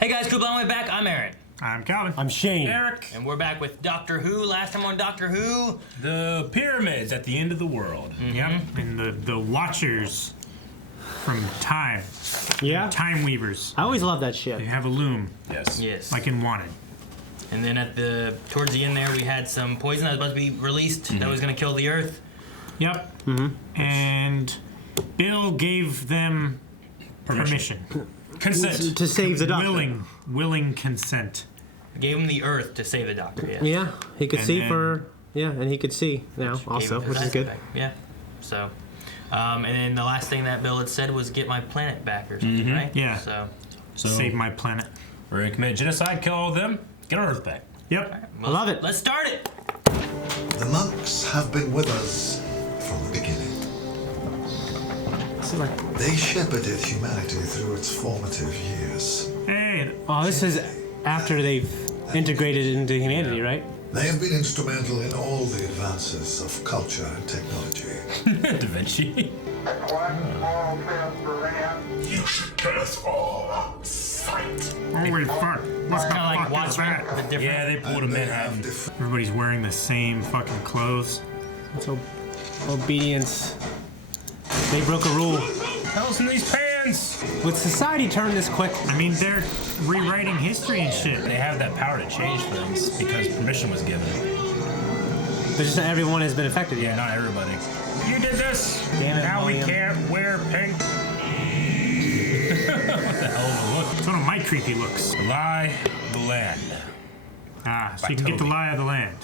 Hey guys, cool blowing back. I'm Aaron. I'm Calvin. I'm Shane. Eric. And we're back with Doctor Who. Last time on Doctor Who, The pyramids at the end of the world. Mm-hmm. Yep. And the Watchers from Time. Yeah. Time Weavers. I always love that shit. They have a loom. yes. Like in Wanted. And then towards the end there, we had some poison that was about to be released that was going to kill the Earth. Yep. And Bill gave them permission. Consent. To save the Doctor. Willing consent. Gave him the Earth to save the Doctor. Yeah. Yeah, he could And see then- and he could see now also, Gave him which his is good. eyesight back. Yeah. So, and then the last thing that Bill had said was get my planet back or something, right? Yeah. So Save my planet. We're gonna commit genocide, kill all of them, get our Earth back. Yep. well, love it. Let's start it. The monks have been with us from the beginning. This is like, They shepherded humanity through its formative years. Hey. oh, this is after they've integrated it into humanity, right? They have been instrumental in all the advances of culture and technology. Da Vinci. You should get us all out sight. Holy fuck. What the Kind of like fuck is Watchmen. that? The different. Yeah, they pulled a They Manhattan. have different. Everybody's wearing the same fucking clothes. It's obedience. They broke a rule. Hell's in these pans. Would society turn this quick? I mean, they're rewriting history and shit. They have that power to change things because permission was given. But just not everyone has been affected Yeah, yet. not everybody. You did this. Damn it, now William. we can't wear pink. What the hell of a look? It's one of my creepy looks. The lie of the land. Ah, so By you can get the Toby. lie of the land.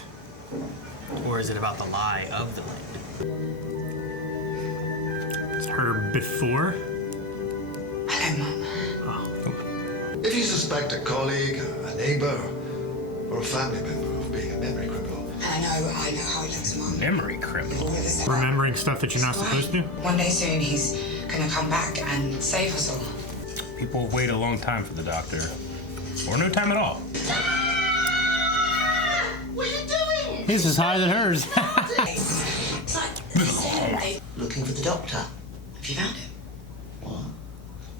Or is it about the lie of the land? It's her before. Hello, Mum. If you suspect a colleague, a neighbor, or a family member of being a memory criminal, I know how he looks, Mum. Memory criminal. All of this. Remembering stuff that you're not supposed to. One day soon, he's gonna come back and save us all. People wait a long time for the Doctor. Or no time at all. What are you doing? His is higher than hers. It's like they said Looking for the doctor. Have you found him? What?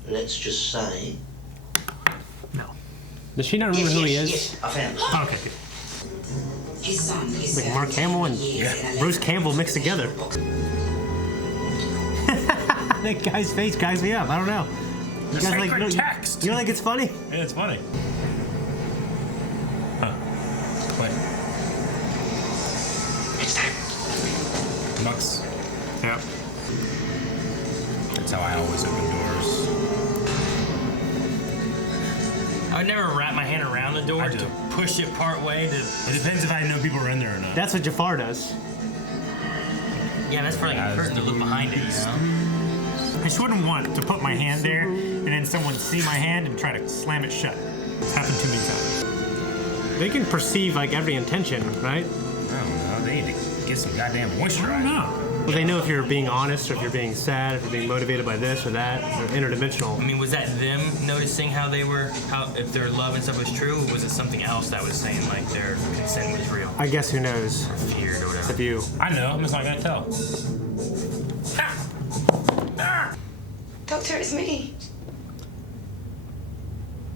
Let's just say. No. Does she not remember who he is? Yes, I found him. Okay. Good. His son is Like Mark Hamill and Bruce Campbell mixed together. That guy's face cracks me up. I don't know. You guys sacred no, text. You don't think it's funny? Yeah, it's funny. Huh. What? It's time. Mux. Yep. That's how I always open doors. I would never wrap my hand around the door I do. to push it part way to. It depends if I know people are in there or not. That's what Jafar does. Yeah, that's for like a person to look behind it, you know? I just wouldn't want to put my hand there and then someone see my hand and try to slam it shut. It's happened too many times. They can perceive like every intention, right? I don't know. They need to get some goddamn moisture. I don't know. Well, they know if you're being honest or if you're being sad, if you're being motivated by this or that, or interdimensional. I mean, was that them noticing how if their love and stuff was true, or was it something else that was saying like their consent was real? I guess who knows? Feared or whatever. Except you. I know. I'm just not gonna tell. Doctor, it's me.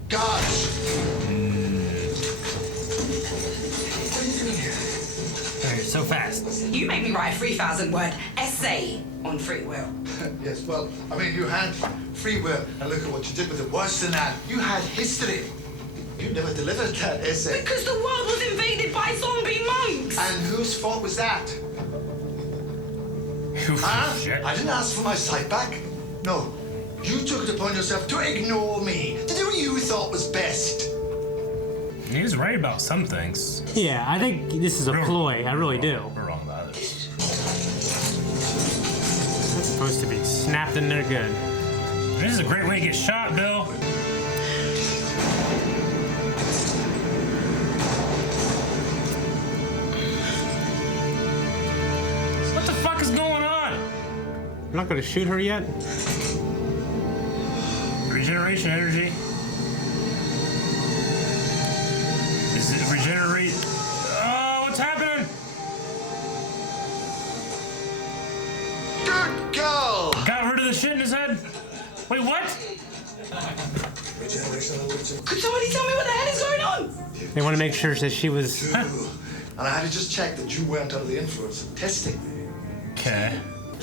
God! So fast. You made me write a 3,000-word essay on free will. Yes, well, I mean, you had free will, and look at what you did with it. Worse than that, you had history. You never delivered that essay. Because the world was invaded by zombie monks. And whose fault was that? Huh? Shit. I didn't ask for my sight back. No, you took it upon yourself to ignore me, to do what you thought was best. He's right about some things. Yeah, I think this is a ploy. I really do. We're wrong about it. It's supposed to be snapped in there good. This is a great way to get shot, Bill. What the fuck is going on? We're not going to shoot her yet. Regeneration energy. Is it regenerate? Oh, what's happening? Good girl! Got rid of the shit in his head? Wait, what? Could somebody tell me what the hell is going on? They want to make sure that she was. And I had to just check that you weren't under the influence of testing. Okay.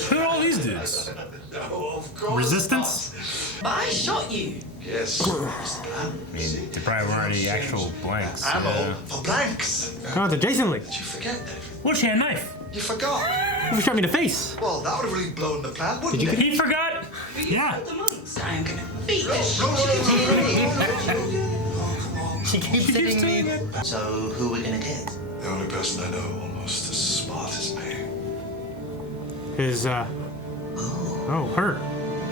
Who are all these dudes? No, of course Resistance? not. But I shot you. Yes. I mean, there probably weren't any actual blanks. Ammo for blanks. Oh, the Jason League. Did you forget, Dave? What, she had a knife? You forgot. Who shot me in the face? Well, that would have really blown the plan, wouldn't Did you it? He forgot? Yeah. The monks. I am gonna beat the shit. She keeps hitting me. So who are we gonna get? The only person I know almost as smart as me. His, oh, her.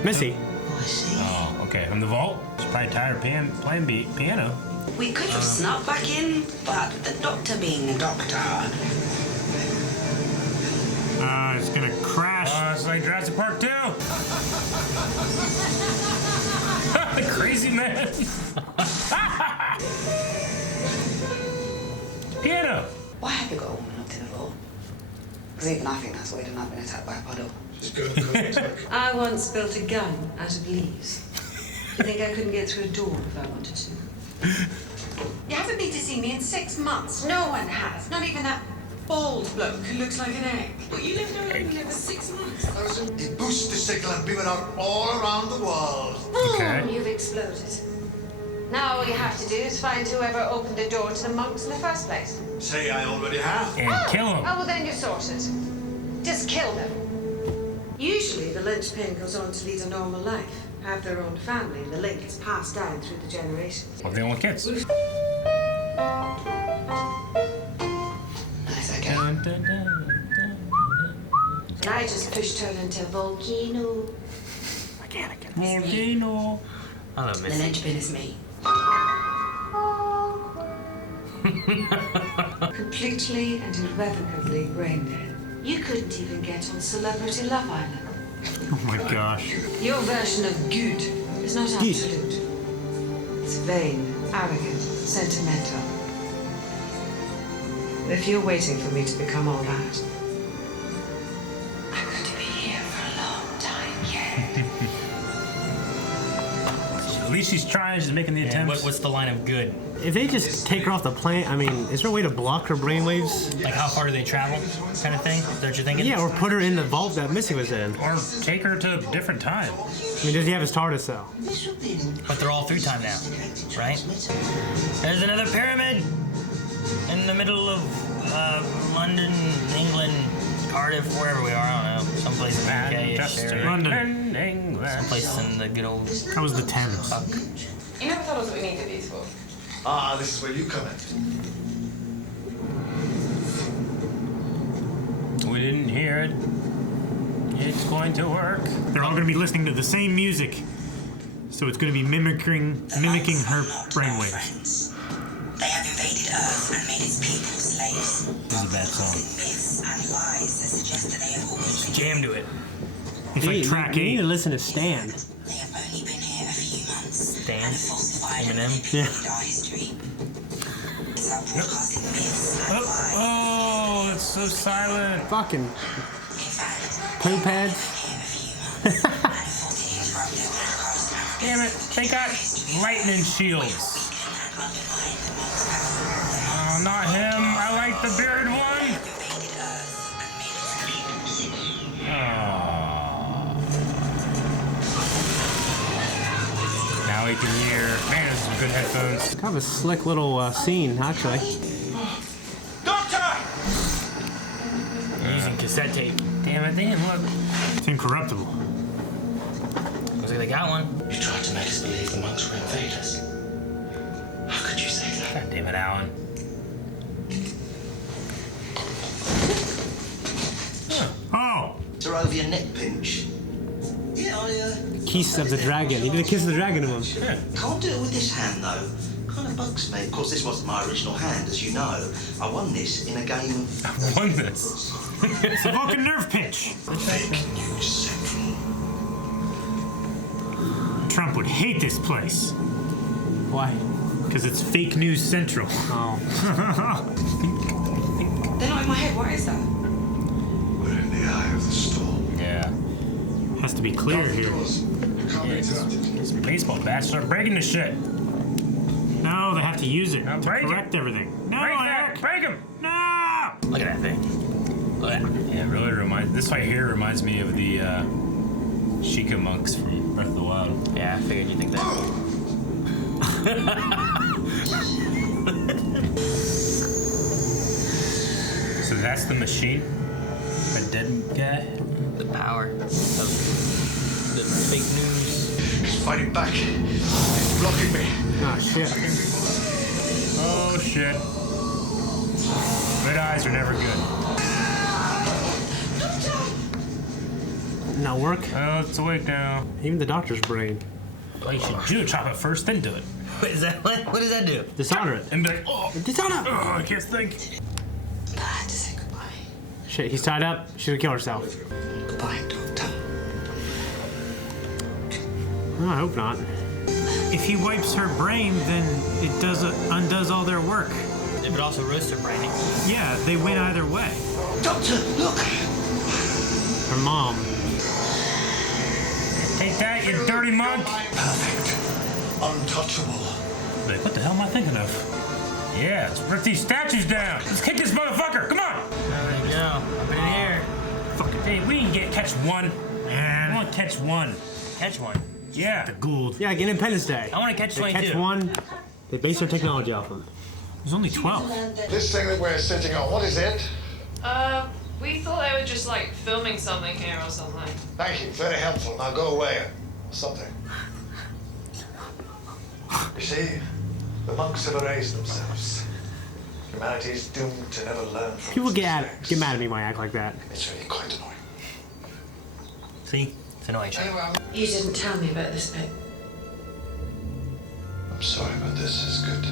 Missy. Oh, I see. Oh, okay. From the vault? She's probably tired of playing piano. We could have snuck back in, but the doctor being a doctor. It's gonna crash. Oh, it's like Jurassic Park 2. The crazy man. Piano. Why have you got a woman locked in a vault? Because even I think that's weird, and I've been attacked by a puddle. She's good at cooking. I once built a gun out of leaves. You think I couldn't get through a door if I wanted to? You haven't been to see me in 6 months. No one has. Not even that bald bloke who looks like an egg. But you lived alone here for 6 months. It boosts the signal and beam it out all around the world. Okay. Boom! You've exploded. Now all you have to do is find whoever opened the door to the monks in the first place. Say I already have. And kill him. Oh, well then you're sorted. Just kill them. Usually the linchpin goes on to lead a normal life, have their own family, and the link is passed down through the generations. What if they want kids? Nice, okay. Dun, dun, dun, dun, dun. And I just pushed her into a volcano. Volcano. I love The Missy. linchpin is me. Completely and irrevocably brain dead. You couldn't even get on Celebrity Love Island. Oh my gosh. Your version of good is not absolute. It's vain, arrogant, sentimental. If you're waiting for me to become all that, I'm going to be here for a long time yet. At least she's trying. She's making the Yeah, attempt. what's the line of good? If they just take her off the planet, I mean, is there a way to block her brainwaves? Like how far do they travel? Kind of thing? Is that what you're thinking? Yeah, or put her in the vault that Missy was in. Or take her to a different time. I mean, does he have his TARDIS though? But they're all through time now, right? There's another pyramid in the middle of London, England, Cardiff, wherever we are. I don't know. Someplace in the UK. Manchester, London. England. Someplace in the good old That was the Thames. fuck. You never told us what we needed these for. Ah, this is where you come in. We didn't hear it. It's going to work. They're all gonna be listening to the same music. So it's gonna be mimicking her brainwaves. Friends. They have invaded Earth and made its people slaves. This is a bad song. Myths and lies that suggest that they have always been. Jam to it. It's like track You need to 8. listen to Stan. They have only been here a few months. Stan? And have falsified and Eminem? manipulated our history. It's our broadcasting myths and lies. Oh, it's so silent. Fucking In fact, poo they've pads. been here a few months and have fought to interrupt their broadcast and Damn it, they got lightning shields. weaken and undermine the monks' power. Oh, not him. I like the bearded one. Invaded Earth and made its people. Now we can hear. Man, this is some good headphones. Kind of a slick little scene, actually. Using cassette tape. Damn it, they didn't look. It's incorruptible. Looks like they got one. You tried to make us believe the monks were invaders. How could you say that? God damn it, Alan. Oh! They're over your neck pinch. Yeah, I Kiss of the dragon. He did a kiss of the dragon to him. can't do it with this hand though. Kind of bugs me. Of course, this wasn't my original hand, as you know. I won this in a game. Won this. It's a Vulcan nerve pinch! Fake news central. Trump would hate this place. Why? Because it's fake news central. Oh. They're not in my head. What is that? We're in the eye of the storm. Yeah. Has to be clear here. Doors. can't be interrupted. Some baseball bats start breaking the shit. No, they have to use it to break it. correct everything. No, Break Eric! that! Break him! No! Look at that thing. Look at that. Yeah, it really reminds. This right here reminds me of the Sheikah monks from Breath of the Wild. Yeah, I figured you'd think that. So that's the machine. A dead guy. The power of the fake news. He's fighting back. He's blocking me. Oh, shit. Oh shit. Red eyes are never good. Not work. Oh, it's awake now. Even the doctor's brain. Well, you should do it. Chop it first, then do it. What is that? What does that do? Dishonor it. And be like, oh, Dishonor! oh, I can't think. I had to say goodbye. Shit, he's tied up. She's gonna kill herself. Goodbye, Doctor. Oh, I hope not. If he wipes her brain, then it undoes all their work. It would also roast her brain. Yeah, they win either way. Doctor, look! Her mom. Take that, you dirty monk. Perfect. Untouchable. Like, what the hell am I thinking of? Yeah, let's rip these statues down. Let's kick this motherfucker. Come on. There we go. Up in the air. Fuck it. Hey, we didn't catch one. Man, I want to catch one. Catch one. Yeah. Gould. Yeah, like Independence Day. I want to catch They 22. catch one, they base their technology off them. There's only 12. This thing that we're sitting on, what is it? We thought they were just like filming something here or something. Thank you, very helpful. Now go away. Or something. You see, the monks have erased themselves. Humanity is doomed to never learn from People its mistakes. get mad at me when I act like that. It's really quite annoying. See? It's annoying. Anyway, You didn't tell me about this bit. I'm sorry, but this is good.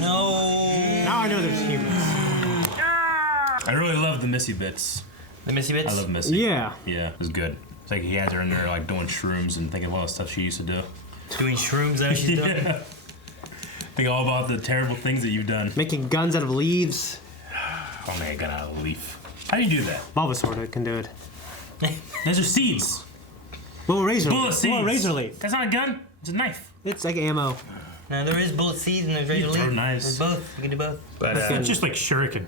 No. Now I know there's humans. I really love the Missy bits. The Missy bits? I love Missy. Yeah. Yeah, it was good. It's like he has her in there like doing shrooms and thinking of all the stuff she used to do. Doing shrooms, that she's doing? Yeah. Think all about the terrible things that you've done. Making guns out of leaves. Oh man, I got out of a leaf. How do you do that? Bulbasaur can do it. Those are seeds. Bullet razor. Bullet seeds. Bullet razor leaf. That's not a gun. It's a knife. It's like ammo. No, there is bullet seeds and there's razor throw leaf. knives. There's both. You can do both. But It's just like shuriken.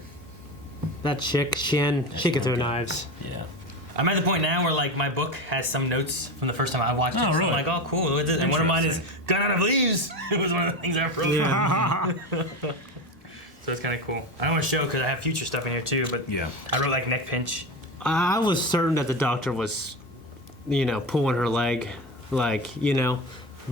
That chick, Shin, she can throw knives. Yeah. I'm at the point now where like my book has some notes from the first time I watched it. Oh, So really? I'm like, oh, cool. What's this? And one of mine is gun out of leaves. It was one of the things I wrote. Yeah. So it's kind of cool. I don't want to show because I have future stuff in here too. But Yeah. I wrote like neck pinch. I was certain that the doctor was, pulling her leg, but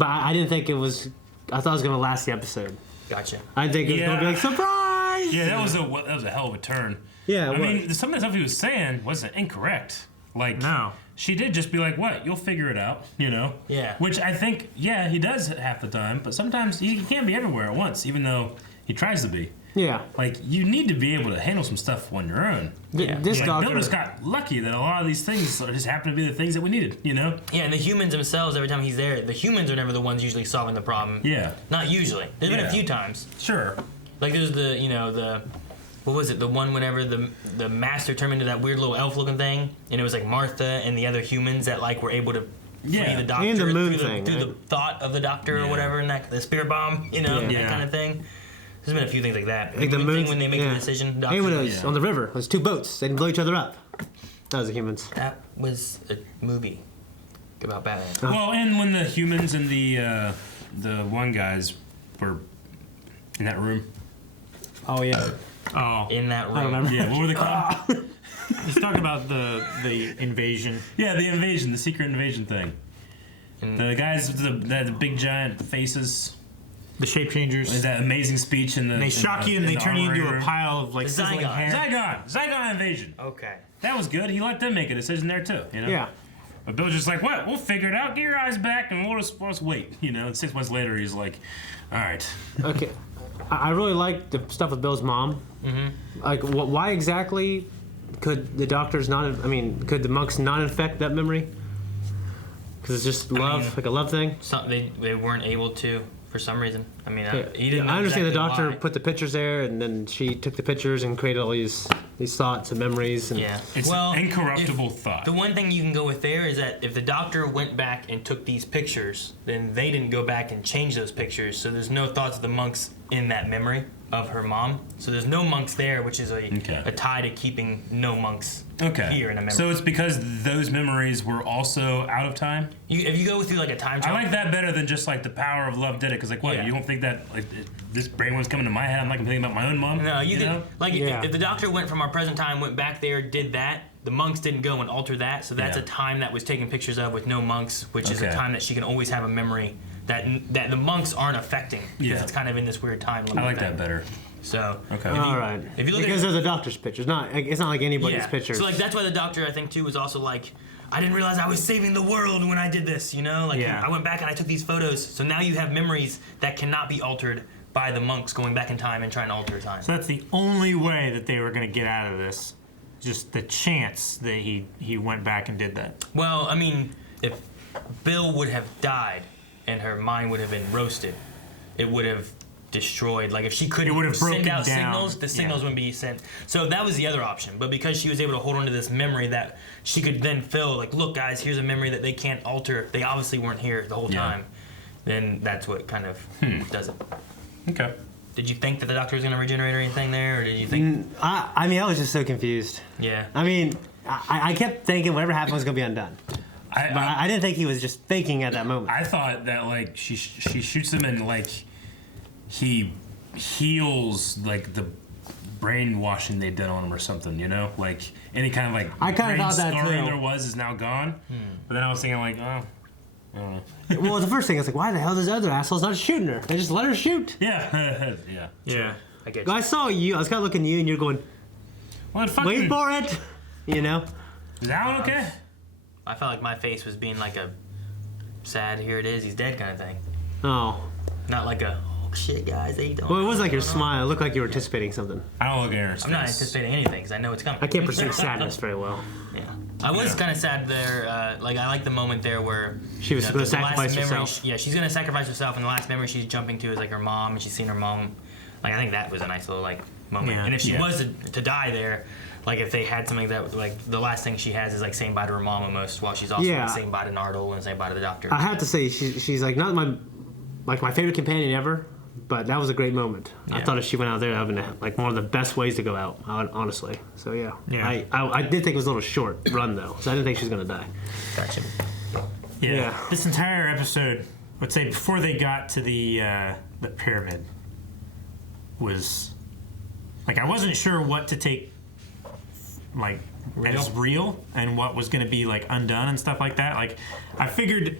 I didn't think it was. I thought it was gonna last the episode. Gotcha. I think it was gonna be like surprise. Yeah, that was a hell of a turn. Yeah, I mean, some of the stuff he was saying wasn't incorrect. Like, No. she did just be like, "What? You'll figure it out," Yeah. Which I think, yeah, he does half the time, but sometimes he can't be everywhere at once, even though he tries to be. Yeah. Like, you need to be able to handle some stuff on your own. This Like, doctor. Bill just got lucky that a lot of these things just happen to be the things that we needed, Yeah, and the humans themselves, every time he's there, the humans are never the ones usually solving the problem. Yeah. Not usually. There's been a Yeah. few times. Sure. Like there's the what was it? The one whenever the master turned into that weird little elf-looking thing, and it was like Martha and the other humans that like were able to free Yeah. the doctor And the moon through, thing, through the right? thought of the doctor or Yeah. whatever, and that the spirit bomb, that Yeah. kind of thing. There's been a few things like that. Like the moon moon thing when they make yeah. the decision. Doctor, And when it was Yeah. on the river, it was two boats. They didn't blow each other up. That was the humans. that was a movie about Batman. Well, and when the humans and the one guys were in that room. Oh yeah. Oh. In that room. I remember. Yeah, what were they called? He's talking about the invasion. Yeah, the invasion, the secret invasion thing. The guys with the big giant faces. The shape changers. Is that amazing speech in the? They shock you and they turn you into a room. pile of like The sizzling Zygon. hair. Zygon invasion. Okay. That was good. He let them make a decision there too. Yeah. But Bill's just like, what? We'll figure it out. Get your eyes back, and we'll just wait. And 6 months later, he's like, all right. Okay. I really like the stuff with Bill's mom. Mm-hmm. Like, why exactly could the doctors not? Could the monks not infect that memory? Because it's just love, like a love thing. They weren't able to for some reason. I mean, Yeah. he didn't. I know understand the exactly doctor why. put the pictures there, and then she took the pictures and created all these thoughts and memories. And Yeah. It's an incorruptible thought. The one thing you can go with there is that if the doctor went back and took these pictures, then they didn't go back and change those pictures. So there's no thoughts of the monks in that memory of her mom. So there's no monks there, which is a tie to keeping no monks here in a memory. So it's because those memories were also out of time? If you go through like a time I travel, like that better than just like the power of love did it. Because like, what, Yeah. you don't think that like this brain was coming to my head? I'm like thinking about my own mom? No, you know? could, like if the doctor went from our present time, went back there, did that. The monks didn't go and alter that, so that's a time that was taken pictures of with no monks, which is a time that she can always have a memory that the monks aren't affecting because it's kind of in this weird time limit. I like that better. So all right, if you look because at, they're the doctor's pictures, it's not like anybody's pictures. So like that's why the doctor I think too was also like, I didn't realize I was saving the world when I did this, you know? Like I went back and I took these photos, so now you have memories that cannot be altered by the monks going back in time and trying to alter time. So that's the only way that they were going to get out of this. Just the chance that he went back and did that. Well, I mean, if Bill would have died and her mind would have been roasted, it would have destroyed. Like if she couldn't send out signals, the signals wouldn't be sent. So that was the other option. But because she was able to hold on to this memory that she could then fill, like, look, guys, here's a memory that they can't alter. They obviously weren't here the whole time. Then that's what kind of does it. Okay. Did you think that the doctor was going to regenerate or anything there, or did you think? I mean, I was just so confused. Yeah. I mean, I kept thinking whatever happened was going to be undone. But I didn't think he was just faking at that moment. I thought that like she shoots him and like he heals like the brainwashing they did on him or something, you know, like any kind of like I kind of brain thought that scarring too. there was is now gone. But then I was thinking like, oh, I don't know. Well, the first thing I was like, why the hell does the other assholes not shooting her? They just let her shoot. Yeah, Yeah. I get you. I saw you. I was kind of looking at you, and you're going, well, wait for it. You know. Is that one okay? I felt like my face was being like a sad, here it is, he's dead kind of thing. Oh. Not like a, oh shit, guys, they don't. Well, it was like your smile. It looked like you were anticipating something. I don't look at her. I'm not anticipating anything because I know it's coming. I can't perceive sadness very well. Yeah. I was kind of sad there. Like, I like the moment there where She was going to the last sacrifice memory, herself. Yeah, she's going to sacrifice herself, and the last memory she's jumping to is like her mom, and she's seen her mom. Like, I think that was a nice little like moment. Yeah. And if she was to die there, like if they had something that like the last thing she has is like saying bye to her mom almost, while she's also like, saying bye to Nardole and saying bye to the doctor. I have to say, she's like not my favorite companion ever, but that was a great moment. I thought if she went out there, having like one of the best ways to go out, honestly. So yeah. I did think it was a little short run though, so I didn't think she was gonna die. Gotcha. Yeah. This entire episode, let's say before they got to the pyramid, was like I wasn't sure what to take like as real and what was going to be like undone and stuff like that. Like I figured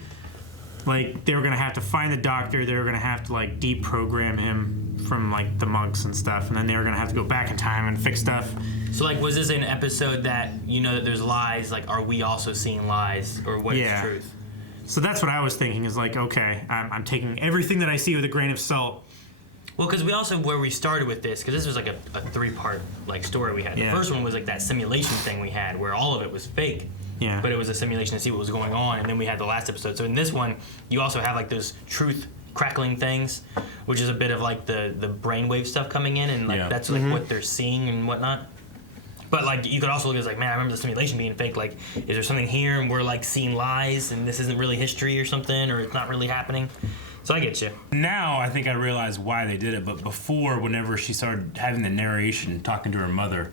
like they were going to have to find the doctor, they were going to have to like deprogram him from like the monks and stuff, and then they were going to have to go back in time and fix stuff. So like, was this an episode that you know that there's lies? Like, are we also seeing lies, or what is truth? So that's what I was thinking. Is like, okay, I'm taking everything that I see with a grain of salt. Well, because we also, where we started with this, because this was like a 3-part like story we had. The first one was like that simulation thing we had, where all of it was fake. Yeah. But it was a simulation to see what was going on, and then we had the last episode. So in this one, you also have like those truth crackling things, which is a bit of like the brainwave stuff coming in, and like that's like what they're seeing and whatnot. But like you could also look at it as like, man, I remember the simulation being fake. Like, is there something here, and we're like seeing lies, and this isn't really history or something, or it's not really happening? So I get you. Now I think I realize why they did it, but before, whenever she started having the narration, talking to her mother,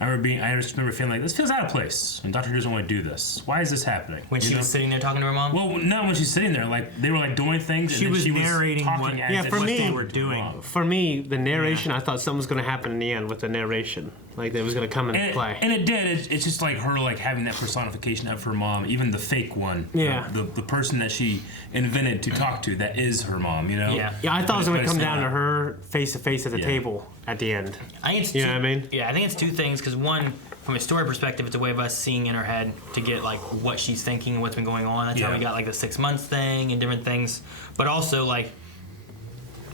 I just remember feeling like, this feels out of place, and Doctor Who doesn't want to do this. Why is this happening? When she was sitting there talking to her mom? Well, not when she's sitting there. Like, they were like doing things, She and then was narrating talking as if for what me- they were doing. For me, the narration, I thought something was going to happen in the end with the narration. Like, it was going to come into play. And it did. It's just like her like having that personification of her mom, even the fake one. Yeah. The person that she invented to talk to, that is her mom, you know? Yeah. Yeah, I thought it was going to But come it's down not. to her face-to-face at the table at the end. I think it's You two, know what I mean? Yeah, I think it's two things, because one, from a story perspective, it's a way of us seeing in her head to get like what she's thinking and what's been going on. That's how we got like the 6 months thing and different things. But also like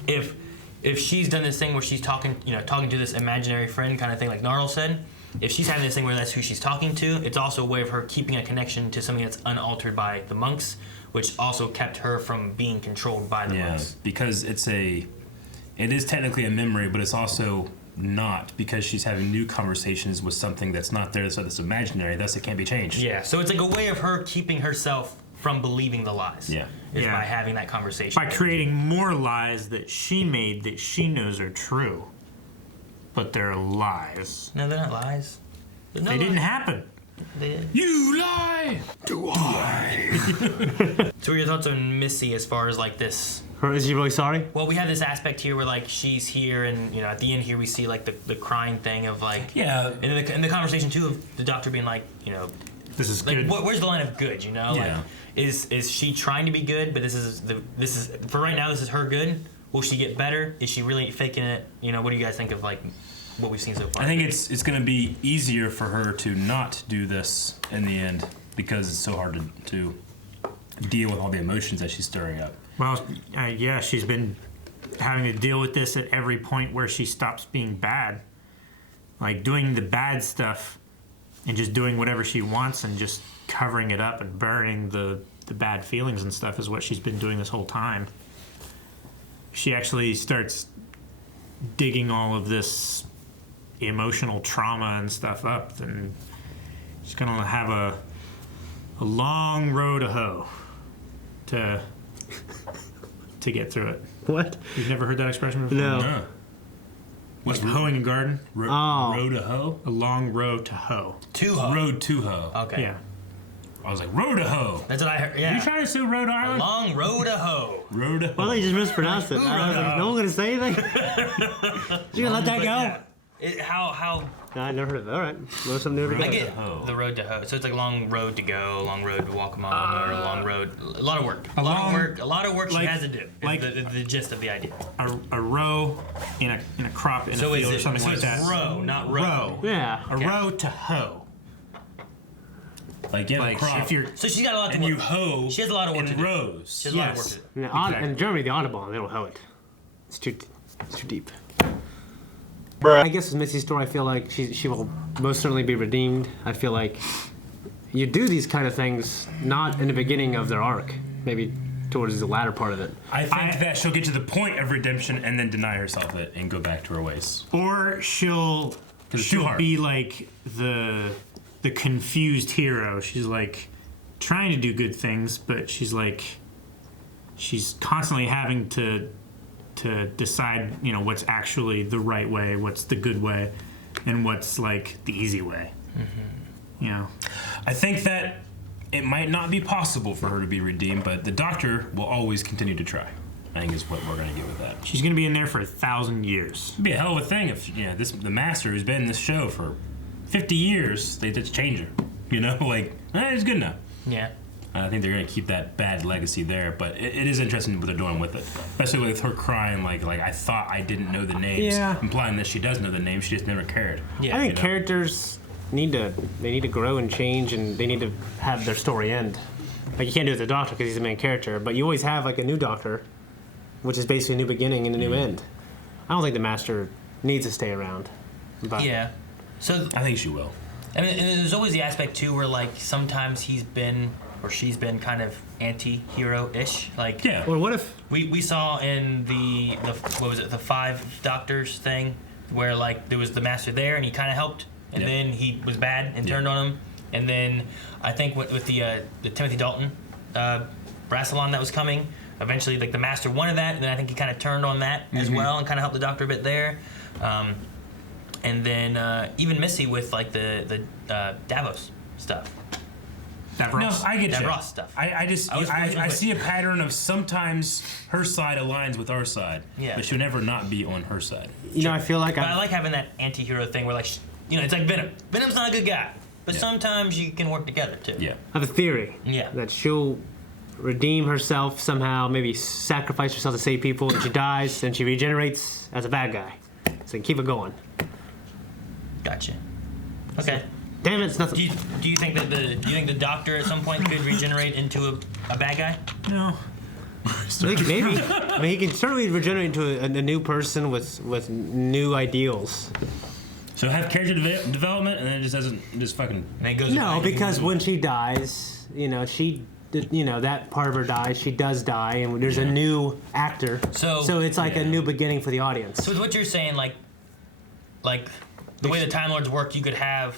if she's done this thing where she's talking to this imaginary friend kind of thing, like Gnarl said, if she's having this thing where that's who she's talking to, it's also a way of her keeping a connection to something that's unaltered by the monks, which also kept her from being controlled by the monks. Because it is technically a memory, but it's also not, because she's having new conversations with something that's not there, so that's imaginary, thus it can't be changed. Yeah, so it's like a way of her keeping herself from believing the lies. Yeah. By having that conversation. By creating more lies that she made that she knows are true. But they're lies. No, they're not lies. They didn't happen. They did. You lie! Do I? So what are your thoughts on Missy as far as like this? Is she really sorry? Well, we have this aspect here where like she's here, and at the end here we see like the crying thing of like and the conversation too of the doctor being like this is like, good. Where's the line of good? Like is she trying to be good? But this is for right now. This is her good. Will she get better? Is she really faking it? What do you guys think of like what we've seen so far? I think it's going to be easier for her to not do this in the end because it's so hard to deal with all the emotions that she's stirring up. Well, she's been having to deal with this at every point where she stops being bad. Like doing the bad stuff and just doing whatever she wants and just covering it up and burying the bad feelings and stuff is what she's been doing this whole time. She actually starts digging all of this emotional trauma and stuff up, then she's going to have a long row to hoe to get through it. What? You've never heard that expression before? No. What's hoeing a garden? Row to hoe? A long row to hoe. To hoe. Road to hoe. Okay. Yeah. I was like, row to hoe. That's what I heard. Yeah. You trying to sue Rhode Island? A long row to hoe. Row to hoe. Well, they just mispronounced it. I was like, no one gonna say anything? You gonna let that go? How? I never heard of it. All right. Learn something new every I day. get the road to hoe. So it's like a long road to go, a long road to walk them on, or a long road. A lot of work. A lot of work she has to do. Like the gist of the idea. A row in a crop in a field or something like that. Row, not row. Row. Yeah. A row to hoe. Like, a crop. If you're, So she's got a lot to and work. you hoe She has a lot of work to in do. rows. She has a lot of work to do. Yeah, in Germany, the Audubon, they don't hoe it. It's too deep. I guess with Missy's story, I feel like she will most certainly be redeemed. I feel like you do these kind of things not in the beginning of their arc, maybe towards the latter part of it. I think that she'll get to the point of redemption and then deny herself it and go back to her ways. Or she'll be like the confused hero. She's like trying to do good things, but she's constantly having to decide, what's actually the right way, what's the good way, and what's like the easy way. Mm-hmm. I think that it might not be possible for her to be redeemed, but the doctor will always continue to try. I think is what we're going to get with that. She's going to be in there for 1,000 years. It'd be a hell of a thing if the master who's been in this show for 50 years, they just change her. It's good enough. Yeah. I think they're going to keep that bad legacy there, but it is interesting what they're doing with it, especially with her crying like I thought I didn't know the names, implying that she does know the names, she just never cared. Yeah. I think characters need to grow and change, and they need to have their story end. Like you can't do it with the Doctor because he's the main character, but you always have like a new Doctor, which is basically a new beginning and a new end. I don't think the Master needs to stay around. But Yeah. So I think she will. and there's always the aspect too where like sometimes he's been or she's been kind of anti-hero-ish. Like Or what if we saw in the what was it, the 5 Doctors thing, where like there was the Master there and he kind of helped, and then he was bad and turned on him, and then I think with the Timothy Dalton Rassilon that was coming, eventually like the Master wanted that, and then I think he kind of turned on that as well and kind of helped the Doctor a bit there, and then even Missy with like the Davos stuff. Davros. No, I get you. Davros stuff. I see a pattern of sometimes her side aligns with our side, but she'll never not be on her side. I feel like I like having that anti-hero thing where like it's like Venom. Venom's not a good guy, but sometimes you can work together too. Yeah. I have a theory. Yeah. That she'll redeem herself somehow, maybe sacrifice herself to save people, and she dies, and she regenerates as a bad guy. So keep it going. Gotcha. Okay. Damn it, it's nothing. Do you think that the Doctor at some point could regenerate into a bad guy? No. Maybe. I mean, he can certainly regenerate into a new person with new ideals. So have character development, and then it just doesn't just fucking. And it goes No, away. because when she dies, that part of her dies. She does die, and there's a new actor. So it's like a new beginning for the audience. So with what you're saying, like the way the Time Lords work, you could have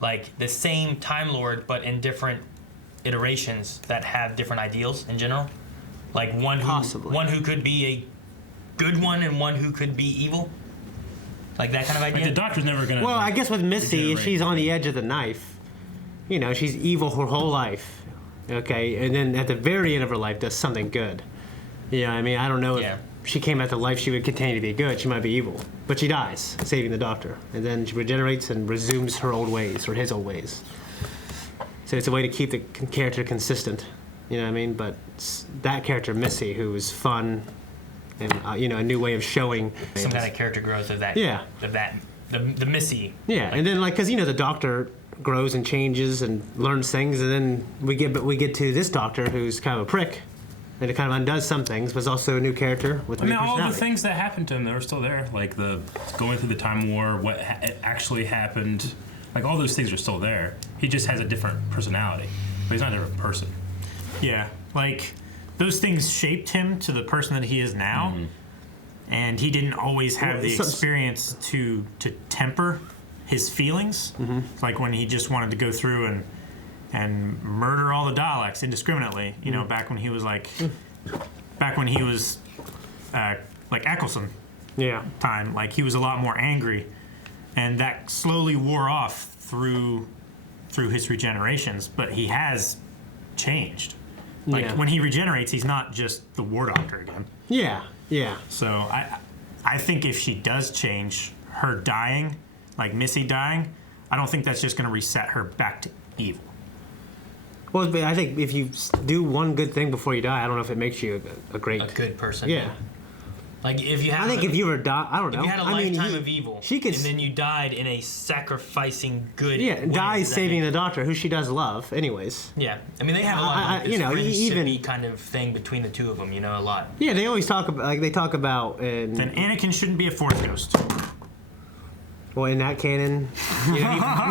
like the same Time Lord, but in different iterations that have different ideals in general. Like one who could be a good one and one who could be evil. Like that kind of idea. Like the Doctor's never gonna. Well, I guess with Missy, she's on the edge of the knife. She's evil her whole life. Okay, and then at the very end of her life, does something good. I mean, I don't know if she came at the life she would continue to be good. She might be evil, but she dies saving the Doctor, and then she regenerates and resumes her old ways or his old ways. So it's a way to keep the character consistent. You know what I mean? But that character, Missy, who was fun. And a new way of showing some kind of character growth of that. Yeah. The Missy. Yeah, and then because the Doctor grows and changes and learns things, and then we get to this Doctor who's kind of a prick, and it kind of undoes some things, but is also a new character with a new personality. All the things that happened to him, they were still there, like the going through the Time War, what actually happened, like all those things are still there. He just has a different personality, but he's not a different person. Yeah, like. Those things shaped him to the person that he is now, and he didn't always have the experience to temper his feelings. Like when he just wanted to go through and murder all the Daleks indiscriminately. Back when he was like Eccleston. Time, like he was a lot more angry, and that slowly wore off through his regenerations. But he has changed. When he regenerates, he's not just the War Doctor again. Yeah. So I think if she does change, her dying, like Missy dying, I don't think that's just going to reset her back to evil. Well, I think if you do one good thing before you die, I don't know if it makes you a good person. Yeah. Like if you have, if you were I don't know. If you had a lifetime of evil, and then you died in a sacrificing good. Yeah, dies saving the Doctor, who she does love, anyways. Yeah, I mean they have a lot of friendship-y kind of thing between the two of them. A lot. Yeah, they always talk about Then Anakin shouldn't be a Force ghost. Well, in that canon,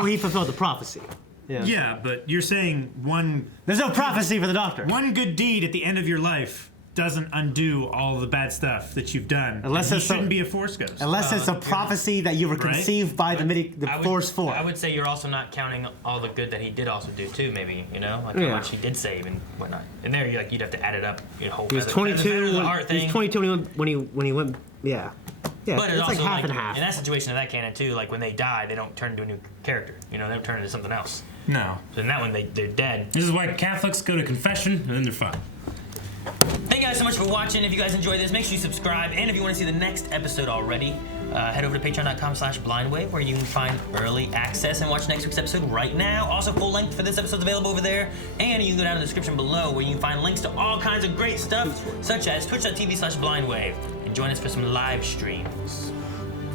he fulfilled the prophecy. Yeah, but you're saying There's no prophecy for the Doctor. One good deed at the end of your life doesn't undo all the bad stuff that you've done. Unless you shouldn't be a Force ghost. Unless it's a prophecy that you were conceived by the Force for. I would say you're also not counting all the good that he did also do too. Maybe like how much he did save and whatnot. And there, you'd have to add it up. He was 22. He was 22 when he went. Yeah. Yeah, but it's like half and half. In that situation of that canon too, like when they die, they don't turn into a new character. They don't turn into something else. No. So in that one, they're dead. This is why Catholics go to confession and then they're fine. Thank you guys so much for watching. If you guys enjoyed this, make sure you subscribe. And if you want to see the next episode already, head over to patreon.com/blindwave where you can find early access and watch next week's episode right now. Also, full length for this episode is available over there. And you can go down in the description below where you can find links to all kinds of great stuff, such as twitch.tv/blindwave. And join us for some live streams.